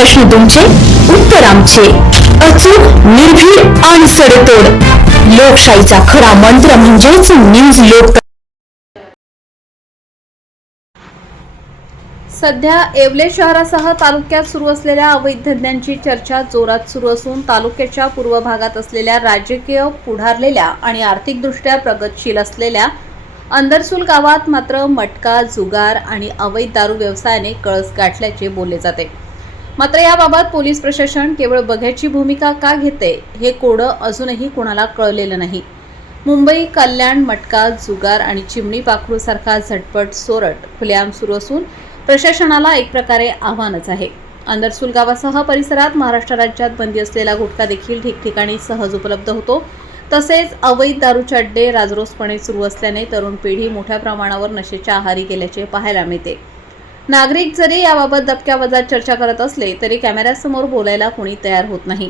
प्रश्न तुमचे, उत्तर आमचे. अचूक, निर्भीड आणि सडेतोड. लोकशाहीचा खरा मंत्र म्हणजेच न्यूज लोक. सध्या येवले शहरासह तालुक्यात सुरू असलेल्या अवैध धंद्यांची चर्चा जोरात सुरू असून तालुक्याच्या पूर्व भागात असलेल्या राजकीय पुढारलेल्या आणि आर्थिकदृष्ट्या प्रगतशील असलेल्या अंदरसूल गावात मात्र मटका, जुगार आणि अवैध दारू व्यवसायाने कळस गाठल्याचे बोलले जाते. मात्र याबाबत पोलीस प्रशासन केवळ बघ्याची भूमिका का घेते हे कोडं अजूनही कोणाला कळलेलं नाही. मुंबई, कल्याण, मटका, जुगार आणि चिमणी पाखरू सारखा झटपट सोरट खुलेआम सुरू असून प्रशासनाला एक प्रकारे आव्हानच आहे. अंदरसूल गावासह परिसरात महाराष्ट्र राज्यात बंदी असलेला गुटखा देखील ठिकठिकाणी सहज उपलब्ध होतो. तसेच अवैध दारूचे अड्डे राजरोसपणे सुरू असल्याने तरुण पिढी मोठ्या प्रमाणावर नशेच्या आहारी गेल्याचे पाहायला मिळते. नागरिक जरी याबाबत दबक्यावजात चर्चा करत असले तरी कॅमेऱ्यासमोर बोलायला कोणी तयार होत नाही.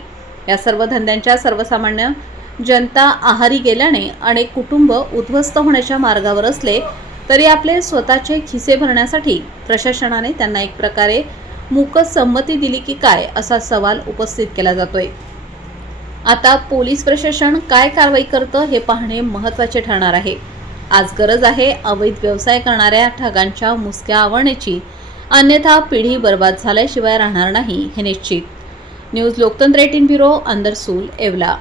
या सर्व धंद्यांच्या सर्वसामान्य जनता आहारी गेल्याने अनेक कुटुंब उद्ध्वस्त होण्याच्या मार्गावर असले तरी आपले स्वतःचे खिसे भरण्यासाठी प्रशासनाने त्यांना एक प्रकारे मूकच संमती दिली की काय असा सवाल उपस्थित केला जातोय. आता पोलीस प्रशासन काय कारवाई करतं हे पाहणे महत्त्वाचे ठरणार आहे. आज गरज आहे अवैध व्यवसाय करणाऱ्या ठगांच्या मुसक्या आवळण्याची, अन्यथा पिढी बर्बाद झाल्याशिवाय राहणार नाही हे निश्चित. न्यूज लोकतंत्र 18 ब्युरो, अंदरसूल, येवला.